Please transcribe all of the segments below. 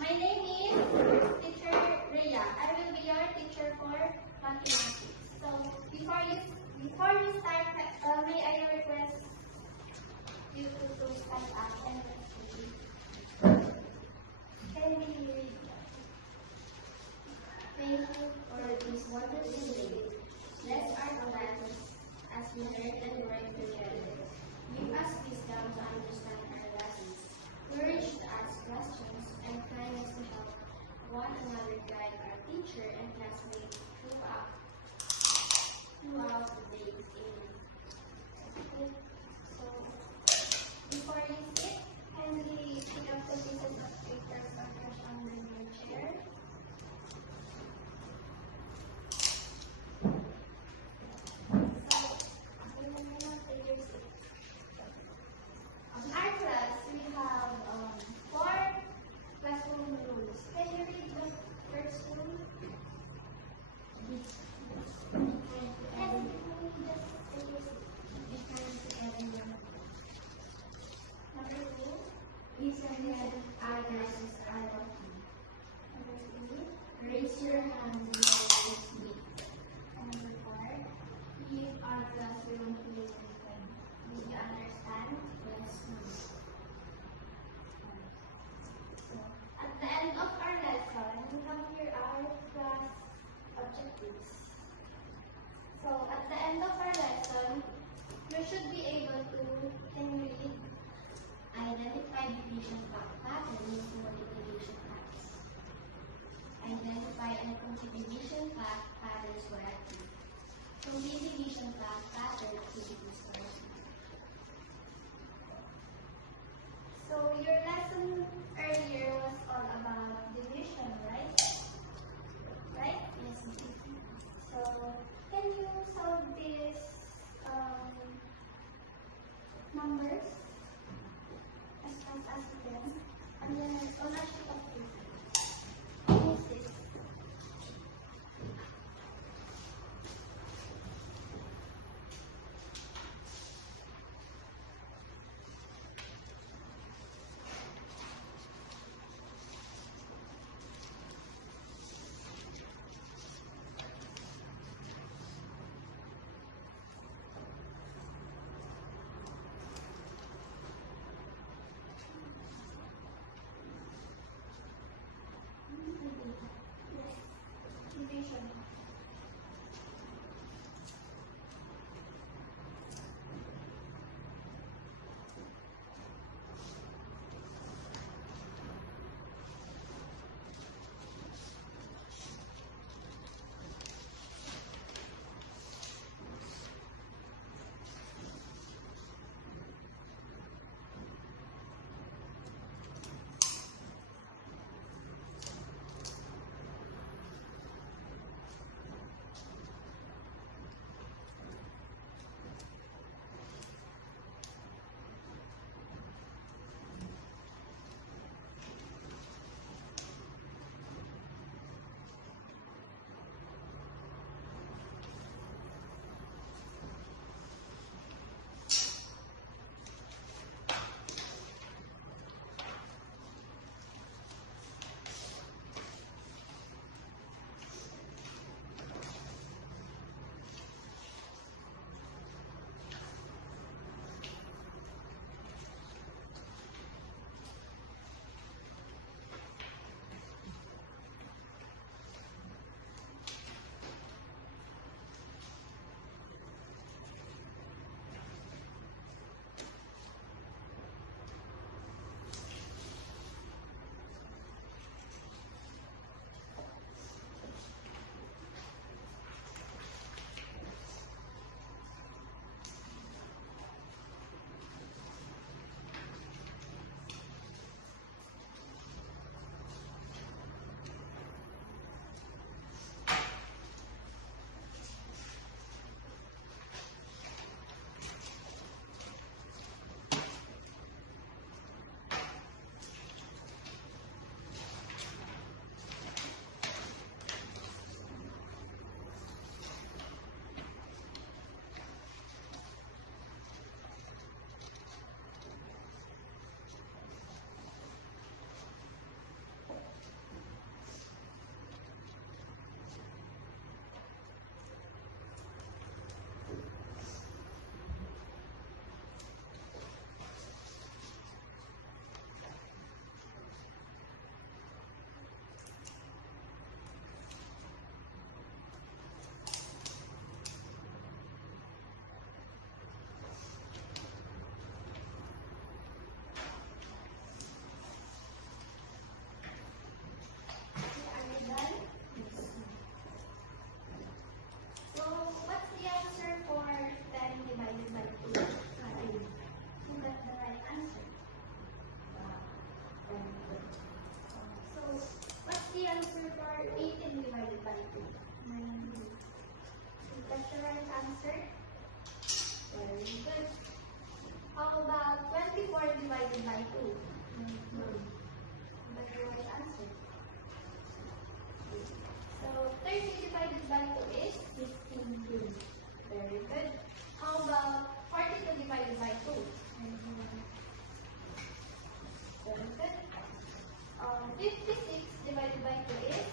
My name is Teacher Rhea. I will be your teacher for mathematics. So before you start, may I request you to stand up and let's read. Can we read? Thank you for this wonderful day. Bless our lives as we learn and work together. Give us wisdom to understand our lessons, courage to ask questions, and kindness to help one another guide our teacher and classmates throughout the days. Amen. So, before you sit, can we pick up the pieces of paper on your chair? In our class, we have 4 classroom rules. Can you read the first rule? Number 2, listen when others are talking. Number 3, raise your hand when others speak. Number 4, give our classroom to listen. Did you understand? Yes. At the end of our lesson, we have here our class objectives. So, at the end of our lesson, you should be able to, can you read? Identify division patterns and multiplication patterns. Identify and complete division patterns correctly. Complete division pattern activities correctly. So your lesson earlier was all about division, right? Right? Yes. So can you solve these numbers as fast as you can? And then on a sheet of paper. Use this. So, what's the answer for 18 divided by 2? 19. Is that the right answer? Very good. How about 24 divided by 2? 19. That's the right answer. So, 30 divided by 2 is 15. Very good. How about 42 divided by 2? 21. Very good. 56 divided by 2 is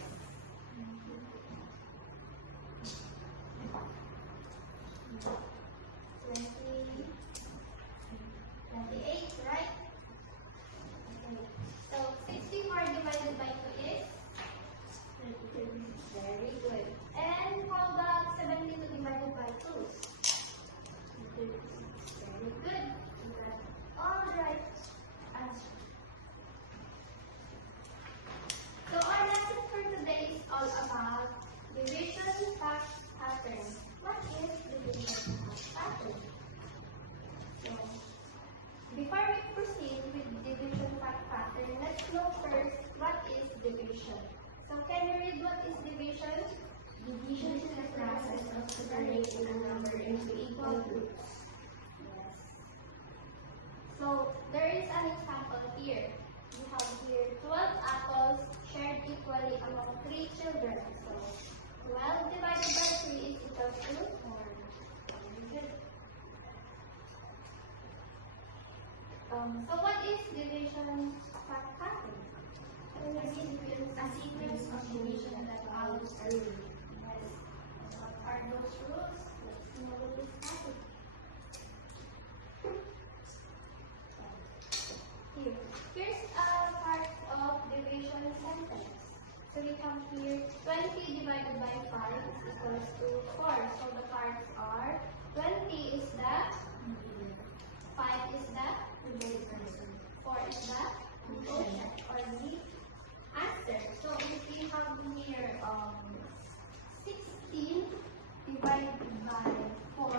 28, right? Okay. So 64 divided by 2 is 32. Very good. And how about 72 divided by 2? 36. Very good. You got all right answer. So our lesson for today is all about division fact pattern. What is division fact pattern? So, before we proceed with division fact pattern, let's know first what is division. So can you read what is division? Division is the process of separating a number into equal groups. Yes. So there is an example here. We have here 12 apples shared equally among 3 children. So 12 divided by 3 is equal to 4. Very good. So what is division fact pattern? A sequence of division that follows a rule. Yes. What are those rules? Let's see what is happening. Here's a part of division sentence. So we come here, 20 divided by 5 is equals to 4. So the parts are, 20 is the 5 is the 4 is the quotient or the answer. So if we have here 16 divided by 4,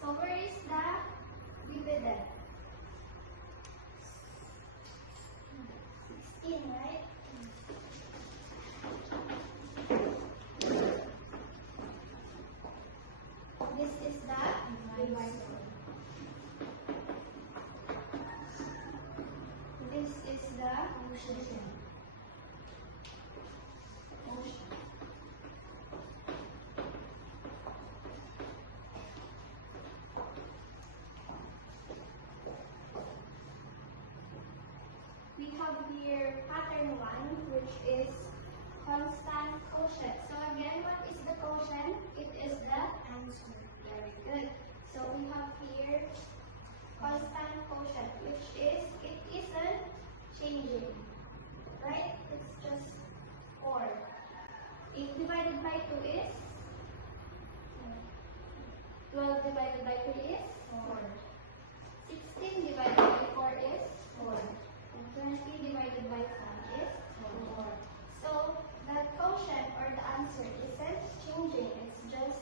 so where is the dividend? 16, right? This is the divisor. This is the quotient. We have here pattern 1, which is constant quotient. So again, what is the quotient? It is the answer. Very good. So we have here constant quotient, which is, it isn't changing. Right? It's just 4. 8 divided by 2 is 12 divided by 3 is 4. 16 divided by 4 is 4. 20 divided by 5 is 4. So, the quotient or the answer isn't changing, it's just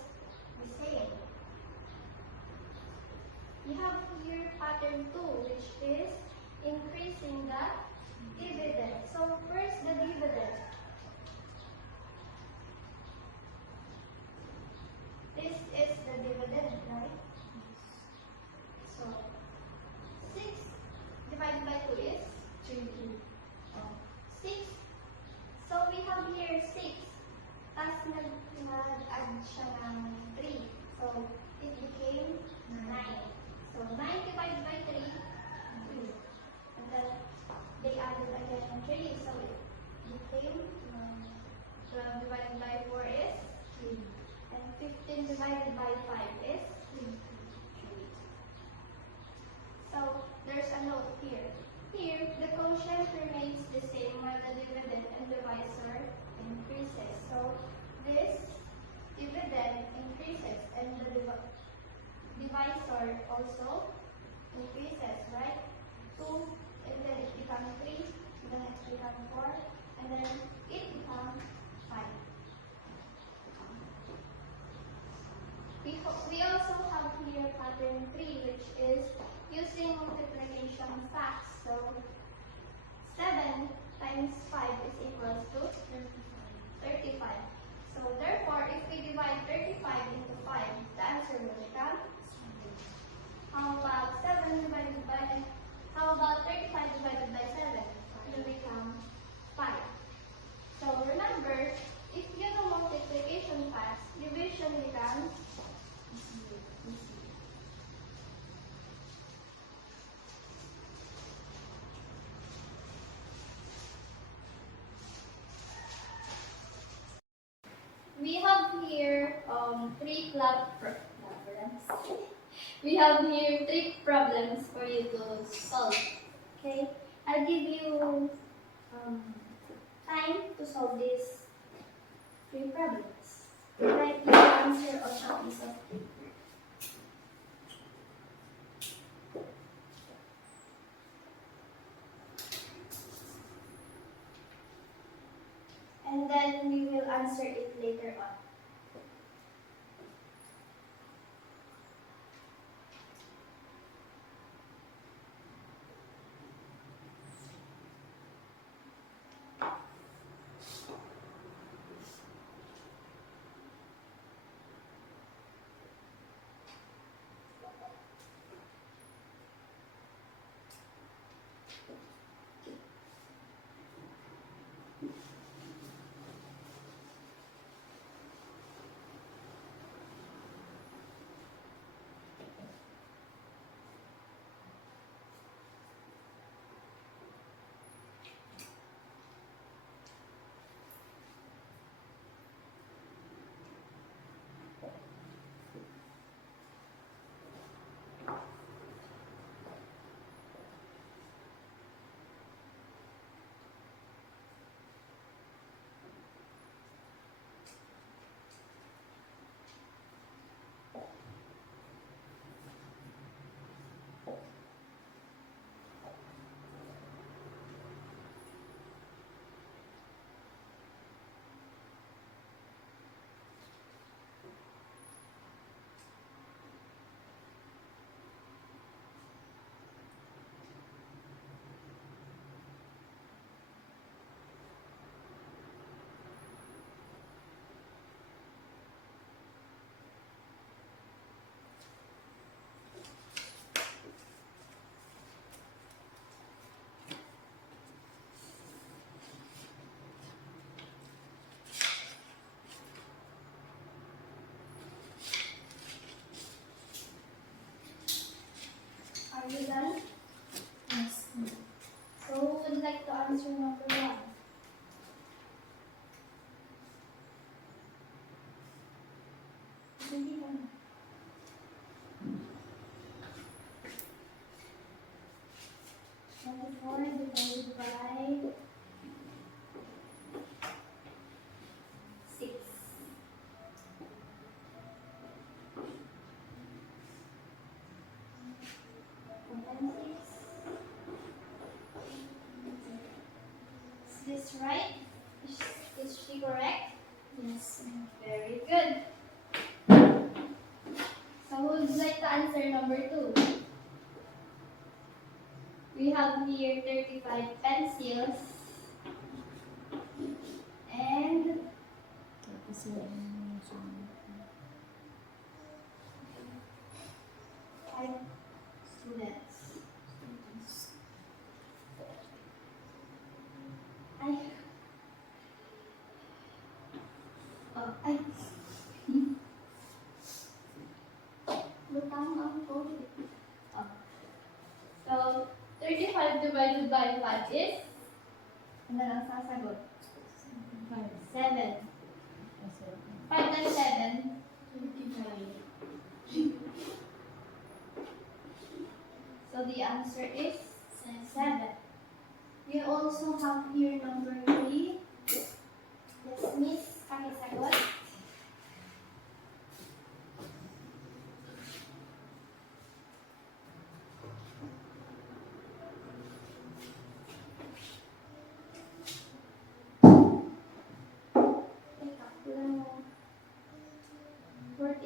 the same. We have here pattern 2, which is increasing the dividend. So, first the dividend. This is the dividend, right? So, 6 divided by 2 is 3. 6. So we have here 6. Tapos nag-add siya ng 3. So it became 9. So 9 divided by 3, 2. And then they added again 3. So it became 12 divided by 4 is 3. And 15 divided by 5 is 3. So there's a note here. Here, the quotient remains the same while the dividend and divisor increases. So this dividend increases and the divisor also increases, right? 2, and then it becomes 3, and then it becomes 4, and then it becomes 5. We also have here pattern 3, which is using multiplication facts. So 7 times 5 is equals to 35. So therefore, if we divide 35 into 5, the answer will become. How about 35 divided by 7? It will become 5. So remember, if you know multiplication facts, division becomes easy. We have here three problems. We have here 3 problems for you to solve. Okay, I'll give you time to solve these 3 problems. Write your answer on a piece of paper. And then we will answer it later on. Are you done? Yes. So who would like to answer number 1? Hindi ka na. Four divided by 6. Is this right? Is she correct? Yes. Very good. So who would like to answer number 2? We have here 35 pencils and 5 students. Ay. Oh, ay. Lutang ang COVID. Oh. So, 35 divided by 5 is? Ano lang sasagot? 7. 5 times 7? 25. So the answer is 7. You also have here number 3. Let's miss pakisagot.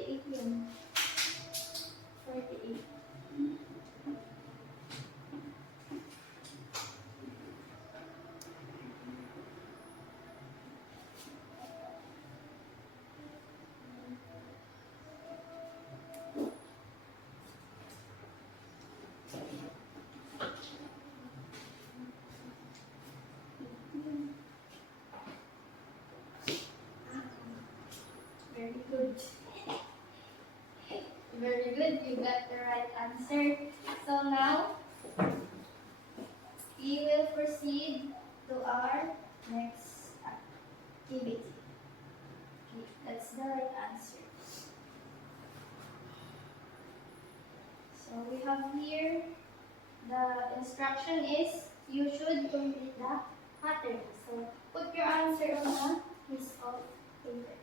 48 yun. 48. Very good. Very good. You got the right answer. So now, we will proceed to our next activity. Okay, that's the right answer. So we have here, the instruction is you should complete the pattern. So put your answer on a piece of paper.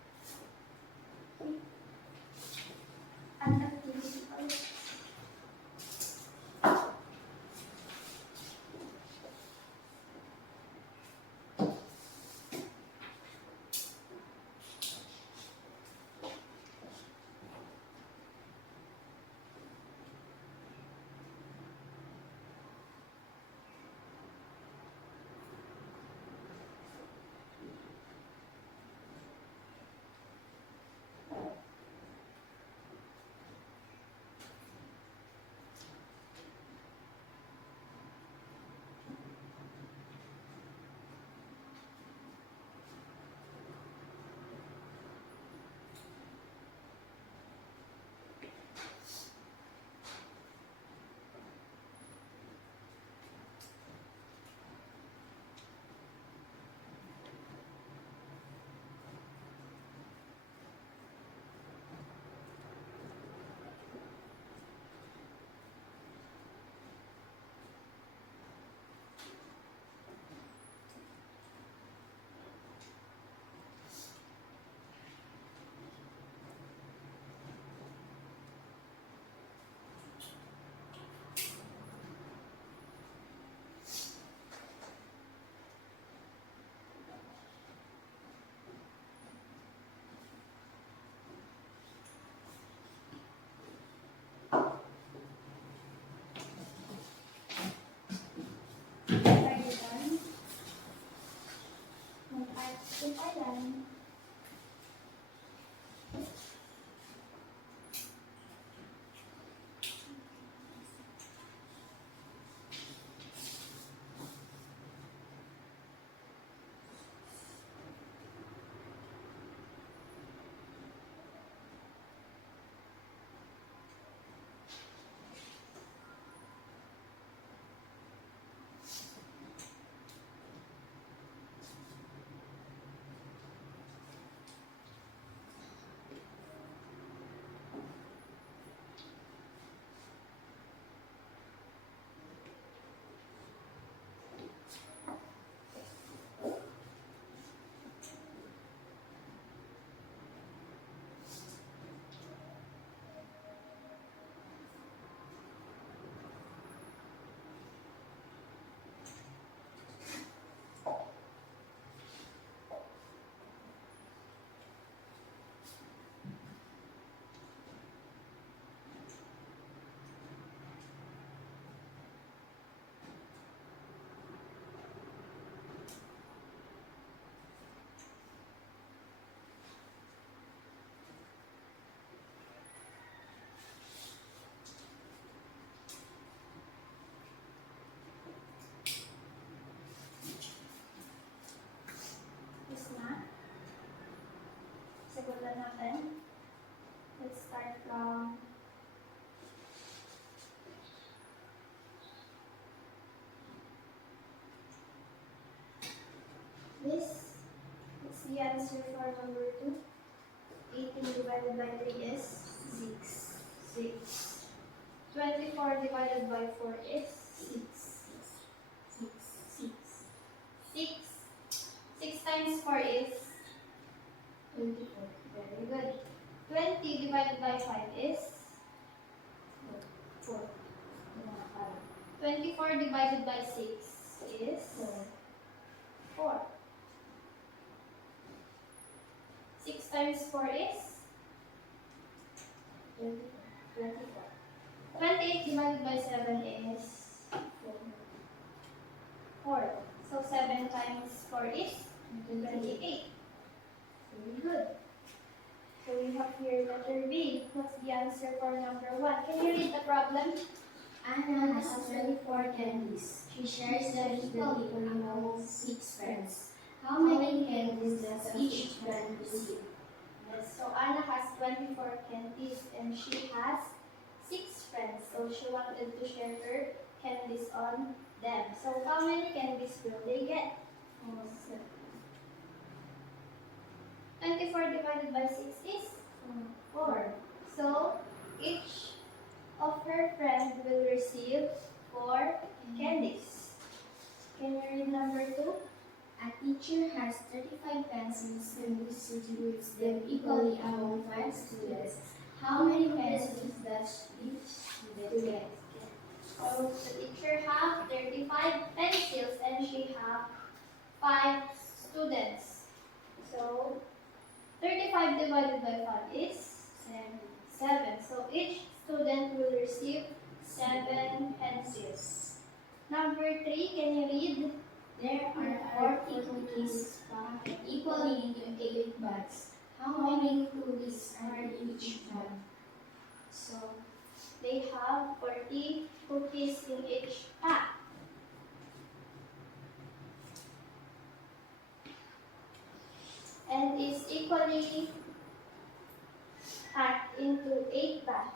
An activity also. Are you done? Mag-art ka lang. Is na. Sagutan natin. Let's start from this. What's the answer for number 2? 18 divided by 3 is 6. 6. 24 divided by 4 is 6. 6. 6. 6 times 4 is 24. Very good. 20 divided by 5 is 4. 24 divided by 6 is 4. 6 times 4 is 24. 28 divided by 7 is 4. So 7 times 4 is 28. Very good. So we have here letter B. What's the answer for number 1? Can you read the problem? Anna has 24 candies. She shares them equally among 6 friends. How many candies does each friend receive? Yes. So Anna has 24 candies and she has 6 friends. So she wanted to share her candies on them. So how many candies will they get? 24 divided by 6 is 4. So each of her friends will receive 4 candies. Can you read number 2? A teacher has 35 pencils and distributes them equally among 5 students. How many pencils does each student get? So the teacher has 35 pencils and she has 5 students. So 35 divided by 5 is 7. So each student will receive 7 pencils. Number 3, can you read? There are 40 cookies packed equally into 8 bags. How many cookies are in each bag? So they have 40 cookies in each pack. And is equally packed into 8 bags.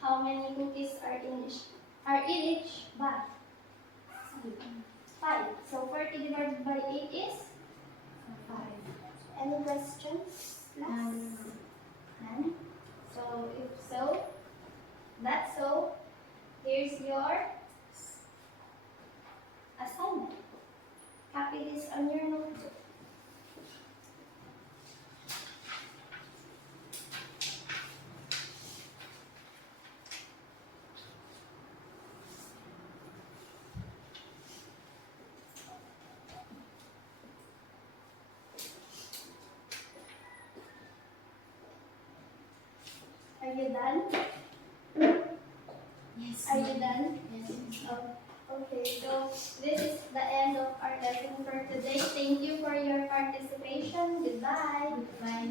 How many cookies are in each bag? 5. So 40 divided by 8 is 5. Any questions? None? So if so, that's so. Here's your assignment. Copy this on your notebook. Are you done? Yes. Are you done? Yes. Okay, so this is the end of our lesson for today. Thank you for your participation. Goodbye. Goodbye.